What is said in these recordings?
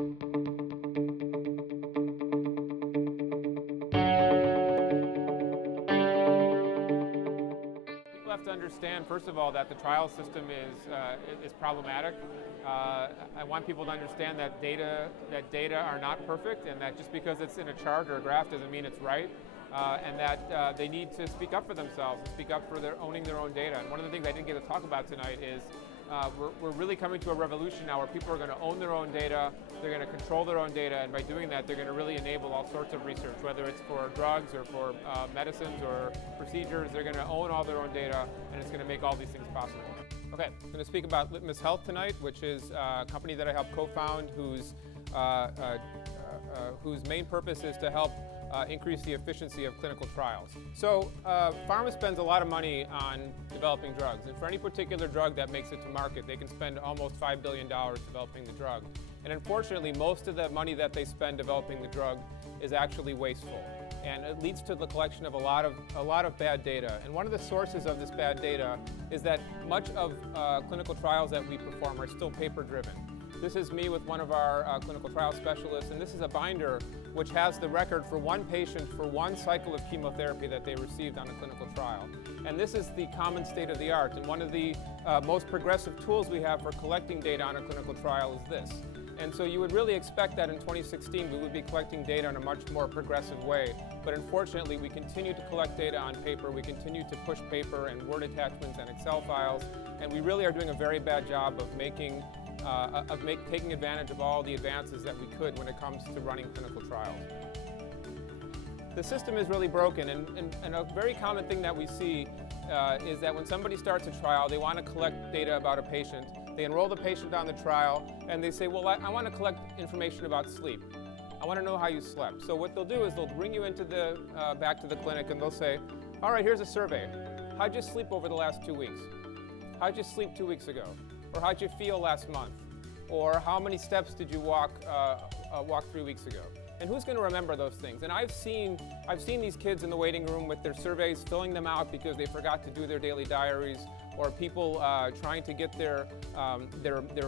People have to understand, first of all, that the trial system is problematic. I want people to understand that data are not perfect, and that just because it's in a chart or a graph doesn't mean it's right, and that they need to speak up for themselves and speak up for owning their own data. And one of the things I didn't get to talk about tonight is we're really coming to a revolution now where people are going to own their own data, they're going to control their own data, and by doing that they're going to really enable all sorts of research, whether it's for drugs or for medicines or procedures. They're going to own all their own data, and it's going to make all these things possible. Okay, I'm going to speak about Litmus Health tonight, which is a company that I helped co-found whose main purpose is to help increase the efficiency of clinical trials. So pharma spends a lot of money on developing drugs, and for any particular drug that makes it to market, they can spend almost $5 billion developing the drug. And unfortunately, most of the money that they spend developing the drug is actually wasteful, and it leads to the collection of a lot of bad data. And one of the sources of this bad data is that much of clinical trials that we perform are still paper-driven. This is me with one of our clinical trial specialists, and this is a binder which has the record for one patient for one cycle of chemotherapy that they received on a clinical trial. And this is the common state of the art, and one of the most progressive tools we have for collecting data on a clinical trial is this. And so you would really expect that in 2016 we would be collecting data in a much more progressive way, but unfortunately we continue to collect data on paper, we continue to push paper and Word attachments and Excel files, and we really are doing a very bad job of taking advantage of all the advances that we could when it comes to running clinical trials. The system is really broken, and a very common thing that we see is that when somebody starts a trial, they want to collect data about a patient. They enroll the patient on the trial, and they say, well, I want to collect information about sleep. I want to know how you slept. So what they'll do is they'll bring you into back to the clinic, and they'll say, all right, here's a survey. How'd you sleep over the last 2 weeks? How'd you sleep 2 weeks ago? Or how'd you feel last month? Or how many steps did you walk 3 weeks ago? And who's going to remember those things? And I've seen these kids in the waiting room with their surveys, filling them out because they forgot to do their daily diaries, or people trying to get their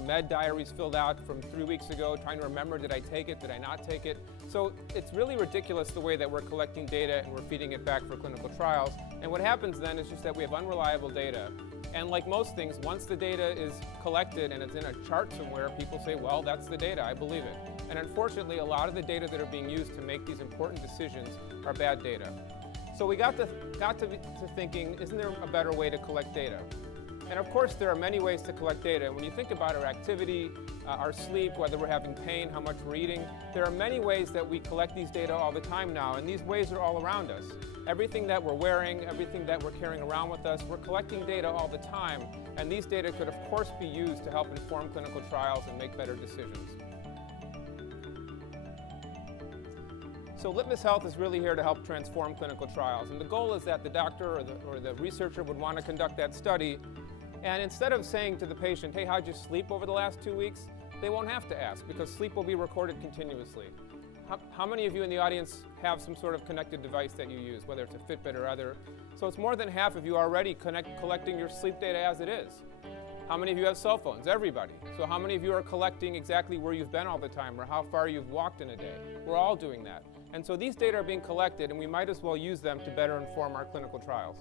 med diaries filled out from 3 weeks ago, trying to remember, did I take it, did I not take it? So it's really ridiculous the way that we're collecting data and we're feeding it back for clinical trials. And what happens then is just that we have unreliable data. And like most things, once the data is collected and it's in a chart somewhere, people say, well, that's the data, I believe it. And unfortunately, a lot of the data that are being used to make these important decisions are bad data. So we got to thinking, isn't there a better way to collect data? And of course, there are many ways to collect data. When you think about our activity, our sleep, whether we're having pain, how much we're eating, there are many ways that we collect these data all the time now, and these ways are all around us. Everything that we're wearing, everything that we're carrying around with us, we're collecting data all the time, and these data could of course be used to help inform clinical trials and make better decisions. So Litmus Health is really here to help transform clinical trials, and the goal is that the doctor or the researcher would want to conduct that study, and instead of saying to the patient, hey, how'd you sleep over the last 2 weeks, they won't have to ask because sleep will be recorded continuously. How many of you in the audience have some sort of connected device that you use, whether it's a Fitbit or other? So it's more than half of you already collecting your sleep data as it is. How many of you have cell phones? Everybody. So how many of you are collecting exactly where you've been all the time or how far you've walked in a day? We're all doing that. And so these data are being collected, and we might as well use them to better inform our clinical trials.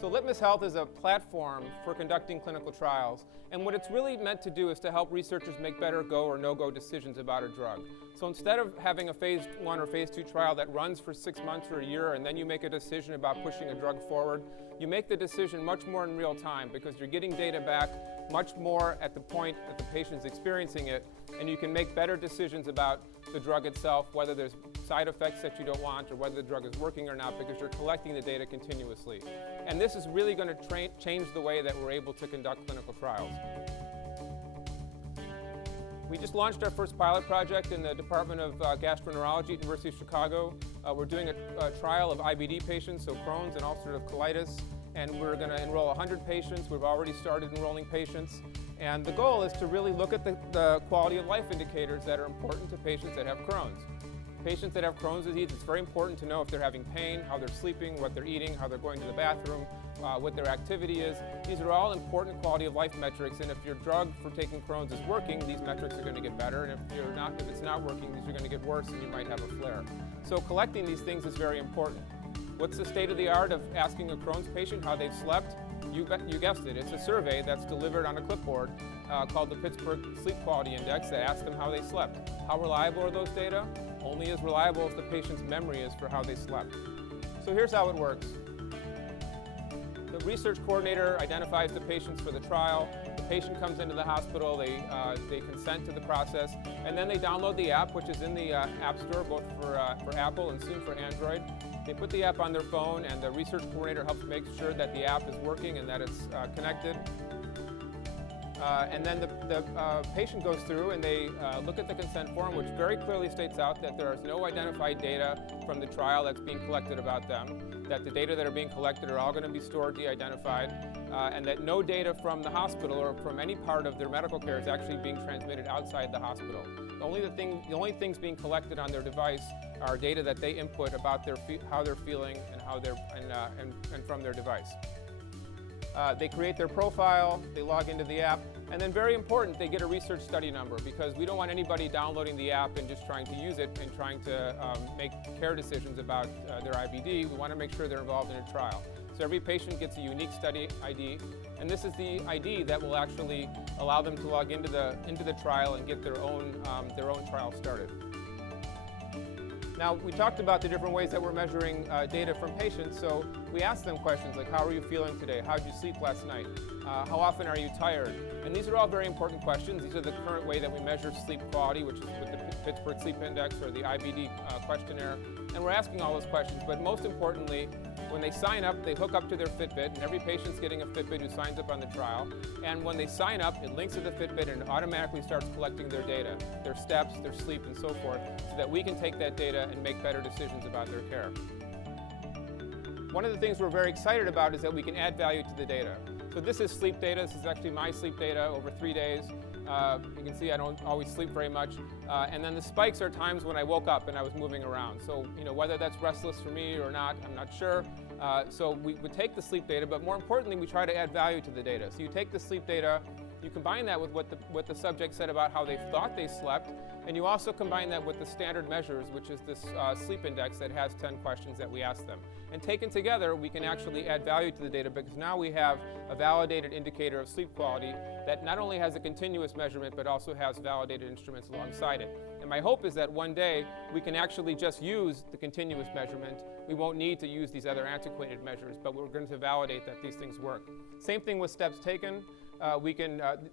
So Litmus Health is a platform for conducting clinical trials, and what it's really meant to do is to help researchers make better go or no-go decisions about a drug. So instead of having a phase 1 or phase 2 trial that runs for 6 months or a year and then you make a decision about pushing a drug forward, you make the decision much more in real time because you're getting data back much more at the point that the patient's experiencing it, and you can make better decisions about the drug itself, whether there's side effects that you don't want or whether the drug is working or not, because you're collecting the data continuously. And this is really going to change the way that we're able to conduct clinical trials. We just launched our first pilot project in the Department of Gastroenterology at University of Chicago. We're doing a trial of IBD patients, so Crohn's and ulcerative colitis, and we're going to enroll 100 patients. We've already started enrolling patients. And the goal is to really look at the quality of life indicators that are important to patients that have Crohn's. Patients that have Crohn's disease, it's very important to know if they're having pain, how they're sleeping, what they're eating, how they're going to the bathroom, what their activity is. These are all important quality of life metrics, and if your drug for taking Crohn's is working, these metrics are going to get better, and if it's not working, these are going to get worse and you might have a flare. So collecting these things is very important. What's the state of the art of asking a Crohn's patient how they've slept? You guessed it, it's a survey that's delivered on a clipboard called the Pittsburgh Sleep Quality Index that asks them how they slept. How reliable are those data? Only as reliable as the patient's memory is for how they slept. So here's how it works. The research coordinator identifies the patients for the trial. The patient comes into the hospital, they consent to the process, and then they download the app, which is in the App Store, both for Apple and soon for Android. They put the app on their phone, and the research coordinator helps make sure that the app is working and that it's connected. And then the patient goes through and they look at the consent form, which very clearly states out that there is no identified data from the trial that's being collected about them, that the data that are being collected are all going to be stored de-identified, and that no data from the hospital or from any part of their medical care is actually being transmitted outside the hospital. The only things being collected on their device are data that they input about how they're feeling and how and from their device. They create their profile, they log into the app, and then very important, they get a research study number, because we don't want anybody downloading the app and just trying to use it and trying to make care decisions about their IBD. We want to make sure they're involved in a trial. So every patient gets a unique study ID, and this is the ID that will actually allow them to log into the trial and get their own trial started. Now, we talked about the different ways that we're measuring data from patients, so we asked them questions like, how are you feeling today? How did you sleep last night? How often are you tired? And these are all very important questions. These are the current way that we measure sleep quality, which is with the Pittsburgh Sleep Index or the IBD questionnaire. And we're asking all those questions, but most importantly, when they sign up, they hook up to their Fitbit, and every patient's getting a Fitbit who signs up on the trial. And when they sign up, it links to the Fitbit and it automatically starts collecting their data, their steps, their sleep, and so forth, so that we can take that data and make better decisions about their care. One of the things we're very excited about is that we can add value to the data. So this is sleep data. This is actually my sleep data over 3 days. You can see I don't always sleep very much. And then the spikes are times when I woke up and I was moving around. So whether that's restless for me or not, I'm not sure. So we would take the sleep data, but more importantly, we try to add value to the data. So you take the sleep data, you combine that with what the subject said about how they thought they slept, and you also combine that with the standard measures, which is this sleep index that has 10 questions that we ask them. And taken together, we can actually add value to the data, because now we have a validated indicator of sleep quality that not only has a continuous measurement, but also has validated instruments alongside it. And my hope is that one day we can actually just use the continuous measurement. We won't need to use these other antiquated measures, but we're going to validate that these things work. Same thing with steps taken.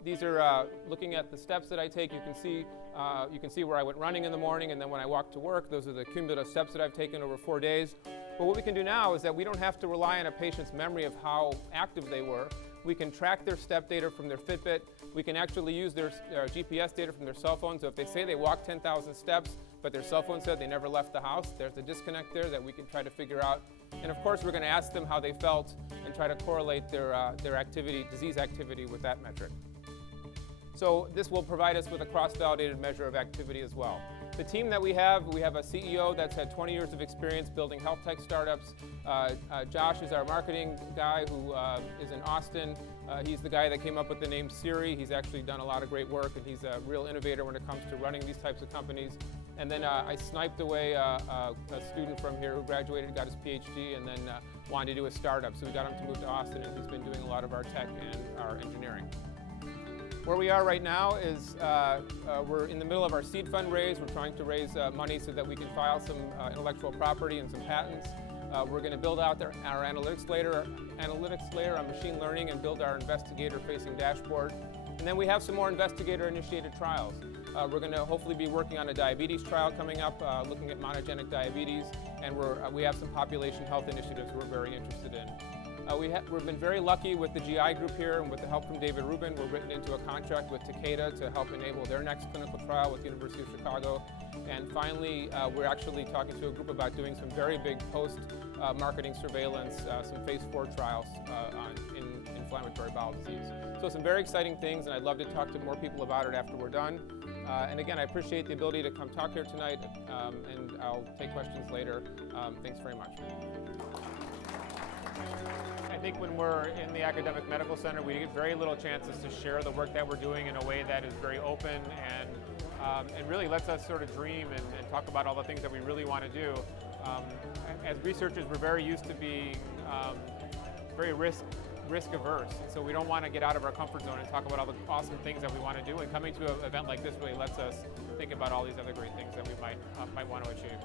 These are looking at the steps that I take. You can see where I went running in the morning, and then when I walked to work, those are the cumulative steps that I've taken over 4 days. But what we can do now is that we don't have to rely on a patient's memory of how active they were. We can track their step data from their Fitbit. We can actually use their GPS data from their cell phone. So if they say they walked 10,000 steps, but their cell phone said they never left the house, there's a disconnect there that we can try to figure out. And of course, we're going to ask them how they felt and try to correlate their activity, disease activity, with that metric. So this will provide us with a cross-validated measure of activity as well. The team that we have a CEO that's had 20 years of experience building health tech startups. Josh is our marketing guy who is in Austin. He's the guy that came up with the name Siri. He's actually done a lot of great work, and he's a real innovator when it comes to running these types of companies. And then I sniped away a student from here who graduated, got his PhD, and then wanted to do a startup. So we got him to move to Austin, and he's been doing a lot of our tech and our engineering. Where we are right now is we're in the middle of our seed fundraise. We're trying to raise money so that we can file some intellectual property and some patents. We're going to build out our analytics layer on machine learning and build our investigator-facing dashboard. And then we have some more investigator-initiated trials. We're going to hopefully be working on a diabetes trial coming up, looking at monogenic diabetes, and we have some population health initiatives we're very interested in. We've been very lucky with the GI group here, and with the help from David Rubin, we're written into a contract with Takeda to help enable their next clinical trial with the University of Chicago. And finally, we're actually talking to a group about doing some very big post-marketing surveillance, some phase 4 trials in inflammatory bowel disease. So some very exciting things, and I'd love to talk to more people about it after we're done. And again, I appreciate the ability to come talk here tonight, and I'll take questions later. Thanks very much. I think when we're in the academic medical center, we get very little chances to share the work that we're doing in a way that is very open and really lets us sort of dream and talk about all the things that we really want to do. As researchers, we're very used to being very risk averse, and so we don't want to get out of our comfort zone and talk about all the awesome things that we want to do. And coming to an event like this really lets us think about all these other great things that we might want to achieve.